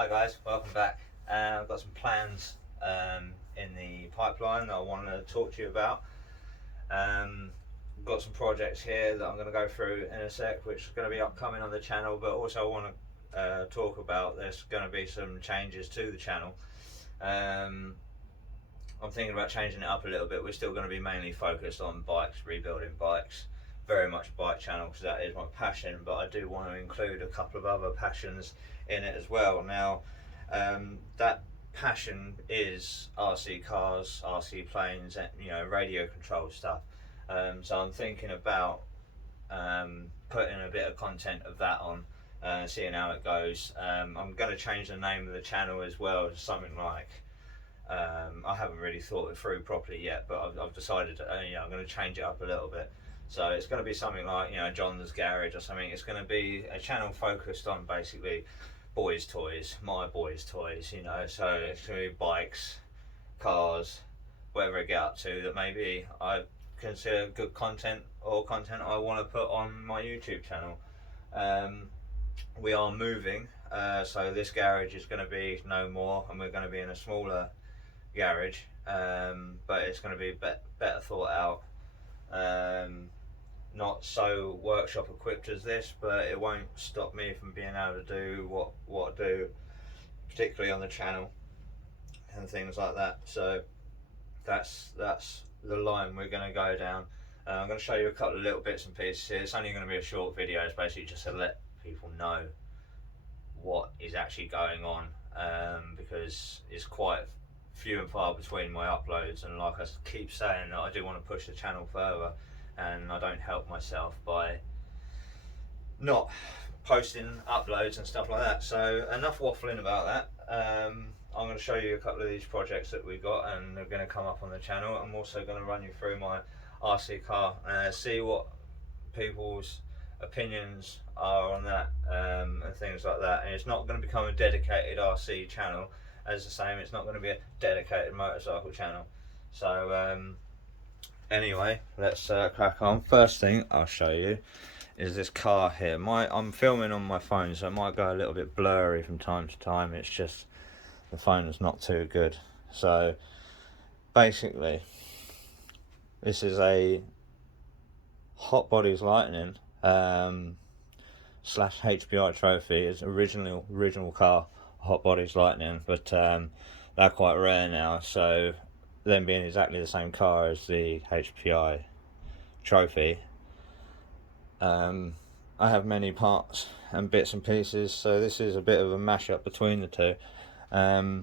Hi guys, welcome back. I've got some plans in the pipeline that I want to talk to you about. I've got some projects here that I'm going to go through in a sec, which is going to be upcoming on the channel, but also I want to talk about there's going to be some changes to the channel. I'm thinking about changing it up a little bit. We're still going to be mainly focused on bikes, rebuilding bikes, very much a bike channel because that is my passion, but I do want to include a couple of other passions in it as well. Now, that passion is RC cars, RC planes, radio control stuff. So I'm thinking about putting a bit of content of that on, seeing how it goes. I'm going to change the name of the channel as well to something like, I haven't really thought it through properly yet, but I've decided that, I'm going to change it up a little bit. So it's going to be something like, John's Garage or something. It's going to be a channel focused on basically boys' toys, my boys' toys, So it's going to be bikes, cars, whatever I get up to that maybe I consider good content or content I want to put on my YouTube channel. We are moving, so this garage is going to be no more, and we're going to be in a smaller garage, but it's going to be better thought out. Not so workshop equipped as this, but it won't stop me from being able to do what I do, particularly on the channel and things like that. So that's the line we're going to go down. I'm going to show you a couple of little bits and pieces here. It's only going to be a short video. It's basically just to let people know what is actually going on, because it's quite few and far between my uploads, and like I keep saying, that I do want to push the channel further, and I don't help myself by not posting uploads and stuff like that. So enough waffling about that. I'm going to show you a couple of these projects that we've got, and they're going to come up on the channel. I'm also going to run you through my RC car, see what people's opinions are on that, and things like that. And it's not going to become a dedicated RC channel, as the same, it's not going to be a dedicated motorcycle channel. So anyway, let's crack on. First thing I'll show you is this car here. I'm filming on my phone, so it might go a little bit blurry from time to time. It's just the phone is not too good. So basically, this is a Hot Bodies Lightning slash HPI trophy. It's original car, Hot Bodies Lightning, but they're quite rare now, so them being exactly the same car as the HPI trophy, I have many parts and bits and pieces, so this is a bit of a mashup between the two. As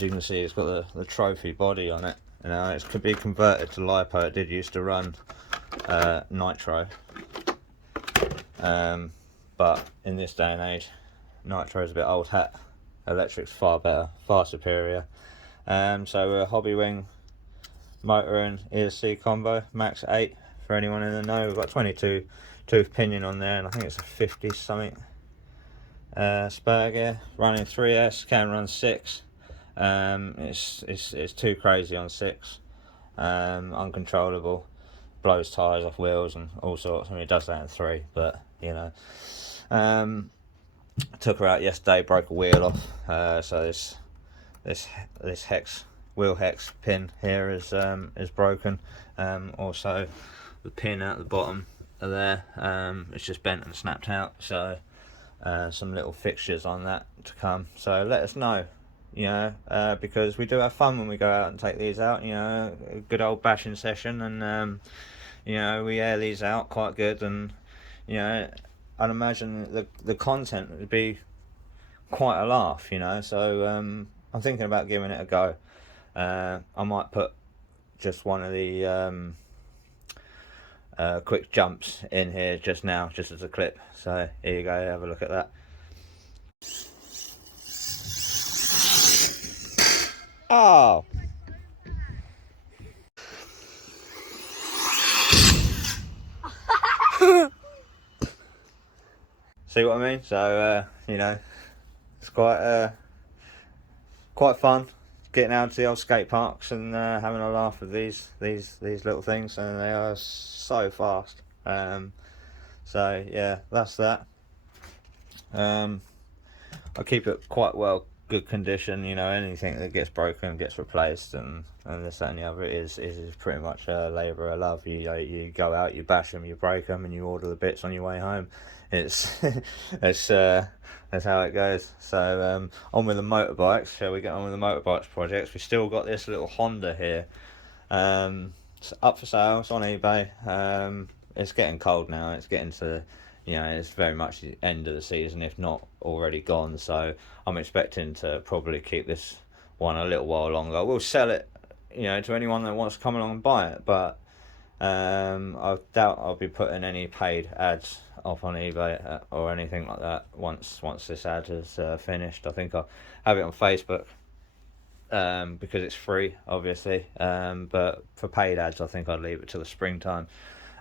you can see, it's got the trophy body on it. It could be converted to LiPo. It did used to run nitro, but in this day and age, nitro is a bit old hat. Electric's far better, far superior. So a Hobbywing motor and ESC combo, max 8 for anyone in the know. We've got 22 tooth pinion on there, and I think it's a 50 something spur gear, running 3S, can run 6. It's too crazy on 6, uncontrollable, blows tyres off wheels and all sorts. I mean, it does that in 3, but I took her out yesterday, broke a wheel off, so this wheel hex pin here is broken. Also the pin at the bottom of there, it's just bent and snapped out, so some little fixtures on that to come. So let us know, because we do have fun when we go out and take these out, a good old bashing session, and we air these out quite good, and I'd imagine the content would be quite a laugh, so I'm thinking about giving it a go. I might put just one of the quick jumps in here just now, just as a clip. So here you go, have a look at that. Oh! See what I mean? So it's quite fun getting out to the old skate parks and having a laugh with these little things, and they are so fast. So yeah, that's that. I keep it quite well, good condition. You know, anything that gets broken gets replaced, and this that, and the other is pretty much a labour of love. You go out, you bash them, you break them, and you order the bits on your way home. It's that's how it goes. So on with the motorbikes. Shall we get on with the motorbikes projects? We've still got this little Honda here. It's up for sale. It's on eBay. It's getting cold now. It's getting to, you know, it's very much the end of the season, if not already gone. So I'm expecting to probably keep this one a little while longer. We'll sell it, you know, to anyone that wants to come along and buy it. But I doubt I'll be putting any paid ads up on eBay or anything like that once this ad is finished. I think I'll have it on Facebook. Because it's free, obviously, but for paid ads I think I'd leave it till the springtime.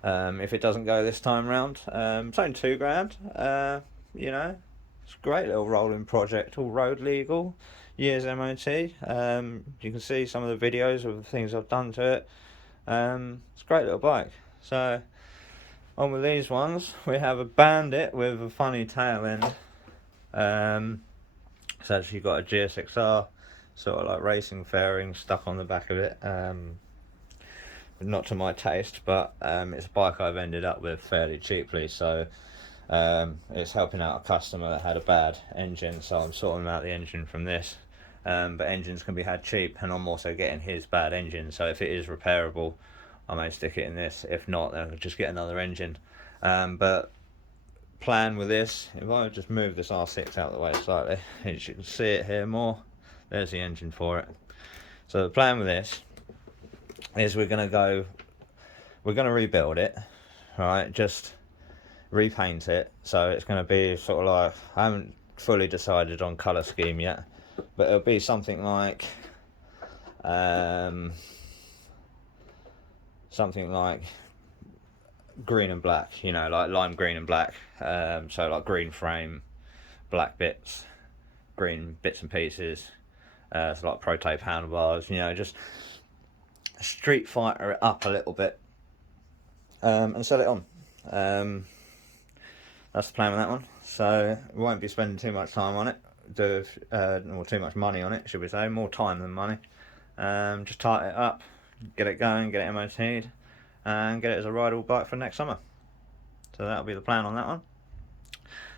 If it doesn't go this time round, it's only £2,000. You know, it's a great little rolling project, all road legal, years MOT. You can see some of the videos of the things I've done to it. It's a great little bike. So on with these ones, we have a Bandit with a funny tail end. It's actually got a GSXR sort of like racing fairing stuck on the back of it. Not to my taste, but it's a bike I've ended up with fairly cheaply, so it's helping out a customer that had a bad engine, so I'm sorting out the engine from this. But engines can be had cheap, and I'm also getting his bad engine, so if it is repairable I may stick it in this. If not, then I'll just get another engine. But plan with this, if I just move this R6 out of the way slightly, as you can see it here more, there's the engine for it. So the plan with this is we're going to rebuild it, right, just repaint it, so it's going to be sort of like, I haven't fully decided on colour scheme yet, but it'll be something like green and black, you know, like lime green and black, so like green frame, black bits, green bits and pieces, so like Pro Tape handlebars, you know, just Street Fighter it up a little bit, and sell it on. That's the plan with that one. So we won't be spending too much time on it, or too much money on it, should we say, more time than money. Just tighten it up, get it going, get it MOT'd, and get it as a rideable bike for next summer. So that'll be the plan on that one.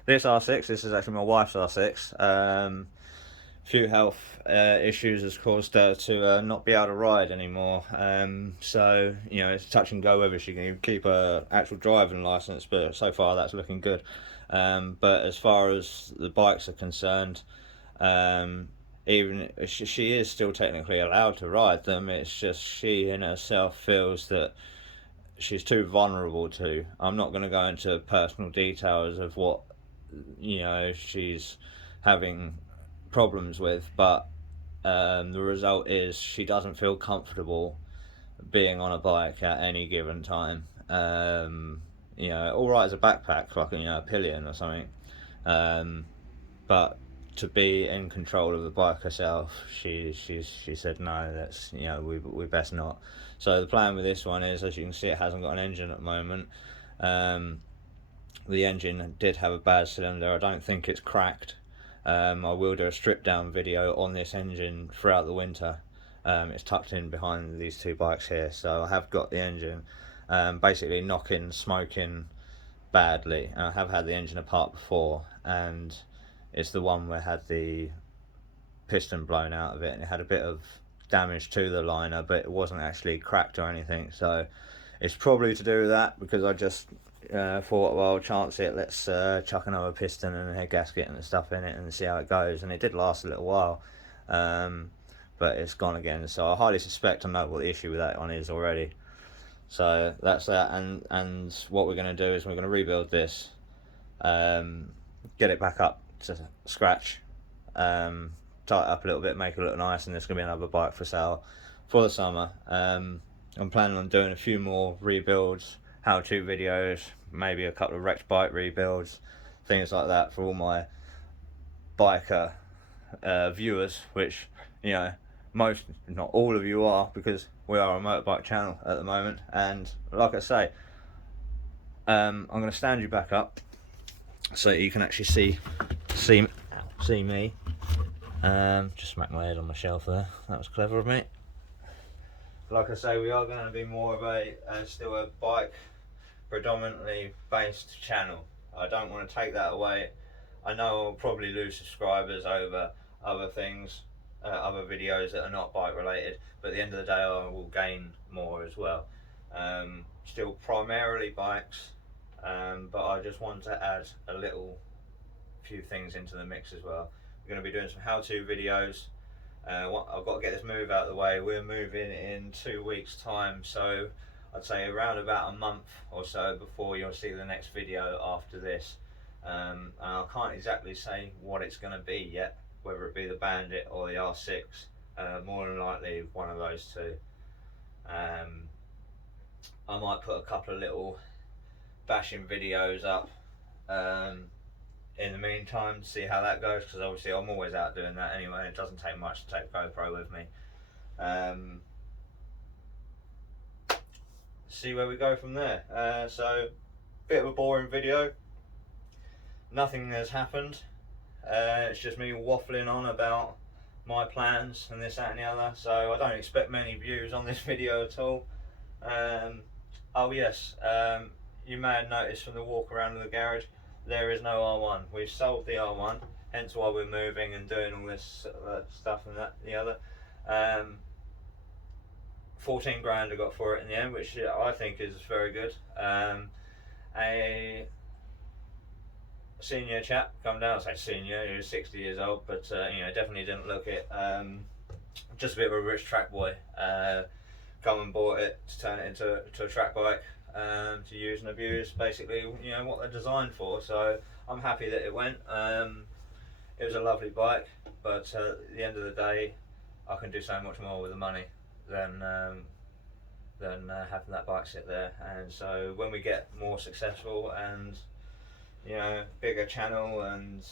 This R6, this is actually my wife's R6. Few health issues has caused her to not be able to ride anymore. So, you know, it's touch and go whether she can keep her actual driving license, but so far that's looking good. But as far as the bikes are concerned, even she is still technically allowed to ride them. It's just she in herself feels that she's too vulnerable to. I'm not going to go into personal details of what, you know, she's having problems with, but the result is she doesn't feel comfortable being on a bike at any given time. You know, all right as a backpack, like, you know, a pillion or something, but to be in control of the bike herself, she said no, that's, you know, we best not. So the plan with this one is, as you can see, it hasn't got an engine at the moment. The engine did have a bad cylinder. I don't think it's cracked. I will do a strip down video on this engine throughout the winter. It's tucked in behind these two bikes here, so I have got the engine basically knocking, smoking badly, and I have had the engine apart before, and it's the one where I had the piston blown out of it, and it had a bit of damage to the liner, but it wasn't actually cracked or anything. So it's probably to do with that, because I just thought, well, chance it, let's chuck another piston and a head gasket and stuff in it and see how it goes. And it did last a little while, but it's gone again. So I highly suspect I know what the issue with that one is already. So that's that. And what we're going to do is we're going to rebuild this, get it back up to scratch, tie it up a little bit, make it look nice, and there's going to be another bike for sale for the summer. I'm planning on doing a few more rebuilds, how-to videos, maybe a couple of wrecked bike rebuilds, things like that for all my biker viewers, which, you know, most, not all of you are, because we are a motorbike channel at the moment. And like I say, I'm going to stand you back up so you can actually see see me. Just smacked my head on the shelf there. That was clever of me. Like I say, we are going to be more of a still a bike predominantly based channel. I don't want to take that away. I know I'll probably lose subscribers over other things, other videos that are not bike related, but at the end of the day I will gain more as well. Still primarily bikes, but I just want to add a few things into the mix as well. We're going to be doing some how-to videos. I've got to get this move out of the way. We're moving in 2 weeks time, so I'd say around about a month or so before you'll see the next video after this. And I can't exactly say what it's going to be yet, whether it be the Bandit or the R6. More than likely one of those two. I might put a couple of little bashing videos up in the meantime to see how that goes, because obviously I'm always out doing that anyway. It doesn't take much to take GoPro with me. See where we go from there. So bit of a boring video. Nothing has happened. It's just me waffling on about my plans and this, that and the other, so I don't expect many views on this video at all. Oh yes, you may have noticed from the walk around of the garage, there is no R1. We've sold the R1, hence why we're moving and doing all this stuff and that and the other. 14 grand I got for it in the end, which I think is very good. A senior chap come down, I say senior, he was 60 years old, but you know, definitely didn't look it. Just a bit of a rich track boy. Come and bought it to turn it into a track bike, to use and abuse, basically, you know, what they're designed for. So I'm happy that it went. It was a lovely bike, but at the end of the day, I can do so much more with the money than having that bike sit there. And so when we get more successful and, you know, bigger channel and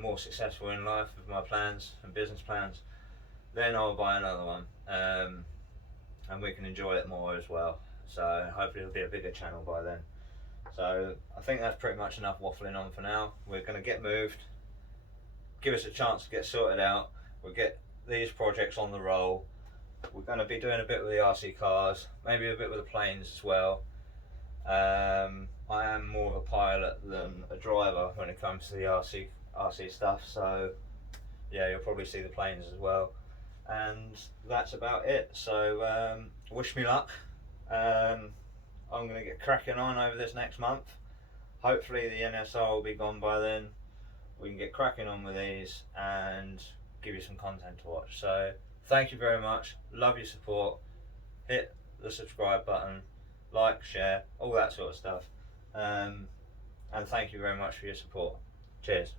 more successful in life with my plans and business plans, then I'll buy another one, and we can enjoy it more as well. So hopefully it'll be a bigger channel by then. So I think that's pretty much enough waffling on for now. We're going to get moved, give us a chance to get sorted out. We'll get these projects on the roll. We're going to be doing a bit with the RC cars, maybe a bit with the planes as well. I am more of a pilot than a driver when it comes to the RC stuff, so yeah, you'll probably see the planes as well. And that's about it. So wish me luck. I'm going to get cracking on over this next month. Hopefully the NSR will be gone by then. We can get cracking on with these and give you some content to watch. So thank you very much. Love your support. Hit the subscribe button, like, share, all that sort of stuff. And thank you very much for your support. Cheers.